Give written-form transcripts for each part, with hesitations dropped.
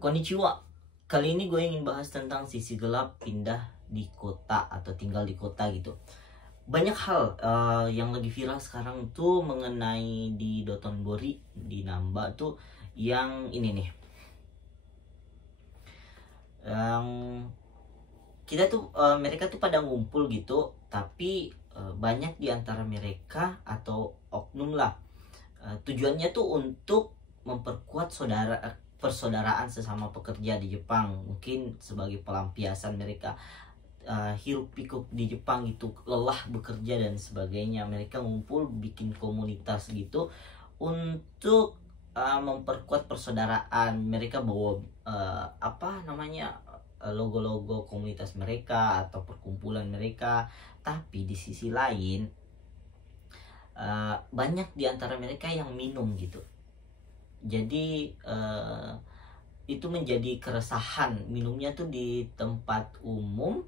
Konnichiwa. Kali ini gue ingin bahas tentang sisi gelap pindah di kota atau tinggal di kota gitu. Banyak hal yang lagi viral sekarang tuh mengenai di Dotonbori, di Namba tuh yang ini nih. Yang kita tuh mereka tuh pada ngumpul gitu, tapi banyak di antara mereka atau oknum lah. Tujuannya tuh untuk memperkuat persaudaraan sesama pekerja di Jepang, mungkin sebagai pelampiasan mereka hiruk pikuk di Jepang gitu, lelah bekerja dan sebagainya. Mereka ngumpul bikin komunitas gitu untuk memperkuat persaudaraan. Mereka bawa logo-logo komunitas mereka atau perkumpulan mereka. Tapi di sisi lain banyak di antara mereka yang minum gitu. Jadi itu menjadi keresahan, minumnya tuh di tempat umum,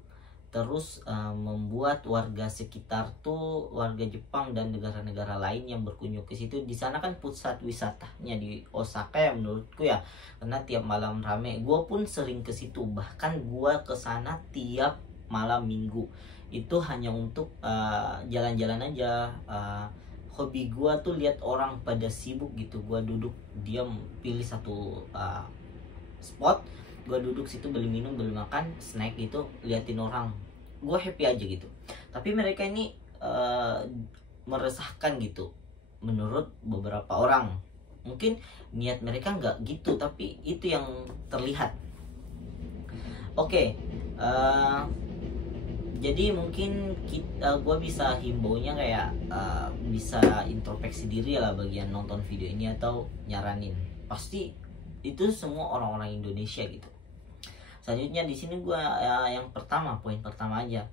terus membuat warga sekitar tuh, warga Jepang dan negara-negara lain yang berkunjung ke situ. Di sana kan pusat wisatanya di Osaka ya menurutku ya, karena tiap malam rame. Gue pun sering ke situ, bahkan gue ke sana tiap malam minggu. Itu hanya untuk jalan-jalan aja. Hobi gue tuh lihat orang pada sibuk gitu. Gue duduk diam, pilih satu spot, gue duduk situ, beli minum, beli makan, snack gitu, liatin orang. Gue happy aja gitu. Tapi mereka ini meresahkan gitu menurut beberapa orang. Mungkin niat mereka nggak gitu, tapi itu yang terlihat. Oke, jadi mungkin gue bisa himbaunya kayak bisa introspeksi diri lah bagian nonton video ini atau nyaranin. Pasti itu semua orang-orang Indonesia gitu. Selanjutnya di sini gue yang pertama, poin pertama aja,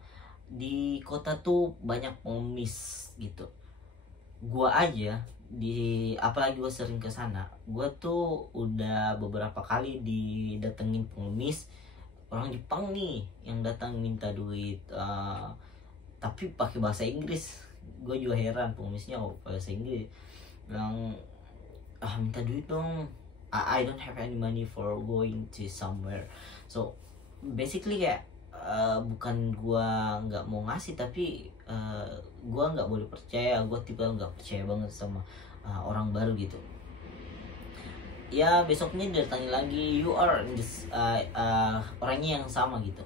di kota tuh banyak pengemis gitu. Gue aja apalagi gue sering ke sana, gue tuh udah beberapa kali didatengin pengemis orang Jepang nih yang datang minta duit, tapi pakai bahasa Inggris. Gue juga heran, pengemisnya bahasa Inggris, bilang minta duit dong, I don't have any money for going to somewhere. So basically kayak bukan gua nggak mau ngasih, tapi gua nggak boleh percaya. Gua tipe nggak percaya banget sama orang baru gitu. Ya besoknya didatangi lagi, you are this orangnya yang sama gitu.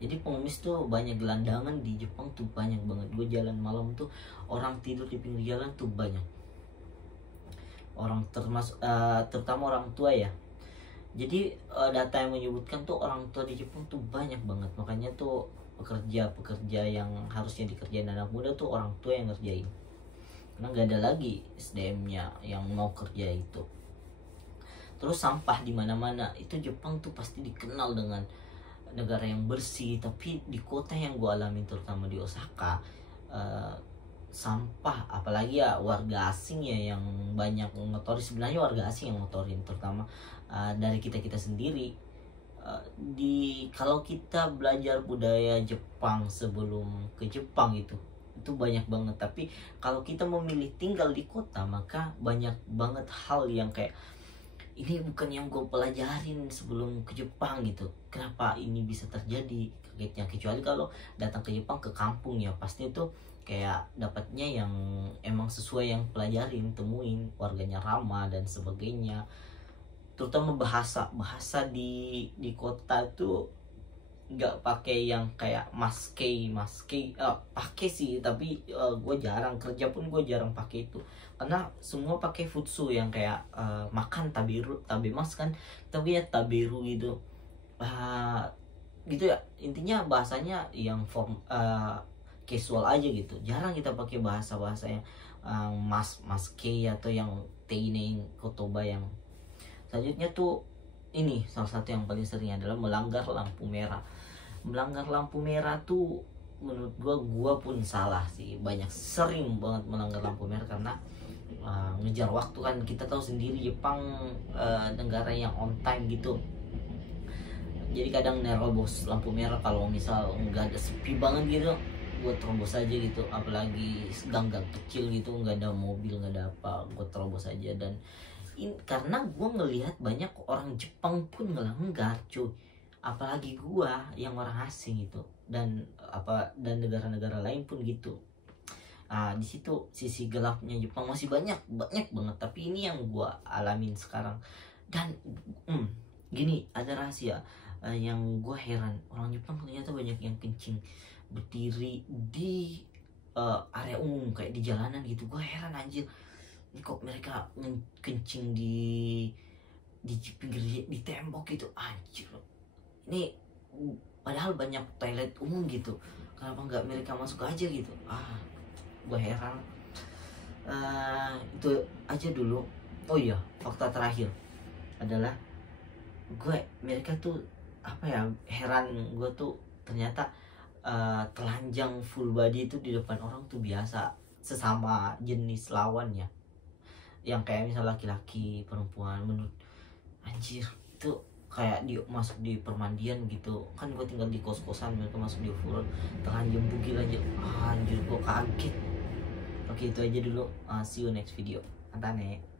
Jadi pengemis tuh banyak, gelandangan di Jepang tuh banyak banget. Gue jalan malam tuh orang tidur di pinggir jalan tuh banyak. Orang terutama orang tua ya. Jadi data yang menyebutkan tuh orang tua di Jepang tuh banyak banget. Makanya tuh pekerja yang harusnya dikerjain anak muda tuh orang tua yang ngerjain, karena gak ada lagi SDM-nya yang mau kerja itu. Terus sampah di mana-mana. Itu Jepang tuh pasti dikenal dengan negara yang bersih, tapi di kota yang gue alami terutama di Osaka, sampah, apalagi ya warga asing ya yang banyak ngotori. Sebenarnya warga asing yang ngotorin, terutama dari kita sendiri. Kalau kita belajar budaya Jepang sebelum ke Jepang itu banyak banget. Tapi kalau kita memilih tinggal di kota, maka banyak banget hal yang kayak ini bukan yang gue pelajarin sebelum ke Jepang gitu. Kenapa ini bisa terjadi, kagetnya. Kecuali kalau datang ke Jepang ke kampung ya, pasti itu kayak dapatnya yang emang sesuai yang pelajarin, temuin warganya ramah dan sebagainya. Terutama bahasa di kota tuh nggak pakai yang kayak maske, pakai sih, tapi gue jarang kerja pun gue jarang pakai itu, karena semua pakai futsu yang kayak makan tabemas kan, tapi ya taberu gitu, gitu ya. Intinya bahasanya yang casual aja gitu. Jarang kita pakai bahasa yang maske atau yang teine kotoba. Yang selanjutnya tuh ini salah satu yang paling sering adalah melanggar lampu merah. Melanggar lampu merah tuh menurut gua pun salah sih. Banyak sering banget melanggar lampu merah karena ngejar waktu kan. Kita tahu sendiri Jepang negara yang on time gitu. Jadi kadang nerobos lampu merah kalau misal nggak ada, sepi banget gitu, gue terobos aja gitu. Apalagi gang-gang kecil gitu, nggak ada mobil, nggak ada apa, gue terobos aja. Dan karena gue ngelihat banyak orang Jepang pun ngelanggar cuy, apalagi gue yang orang asing itu, dan negara-negara lain pun gitu. Di situ sisi gelapnya Jepang masih banyak banget, tapi ini yang gue alamin sekarang. Dan gini, ada rahasia yang gue heran, orang Jepang ternyata banyak yang kencing berdiri di area umum kayak di jalanan gitu. Gue heran anjir, kok mereka kencing di pinggir di tembok gitu, anjir. Ini padahal banyak toilet umum gitu, kenapa nggak mereka masuk aja gitu? Gue heran. Itu aja dulu. Oh iya, fakta terakhir adalah mereka tuh apa ya, heran gue tuh ternyata telanjang full body itu di depan orang tuh biasa, sesama jenis lawannya, yang kayak misal laki-laki perempuan. Menurut anjir, itu kayak masuk di permandian gitu kan. Gue tinggal di kos-kosan, mereka masuk di full telanjang bugil aja, anjir gue kaget. Oke, itu aja dulu. See you next video. Antane.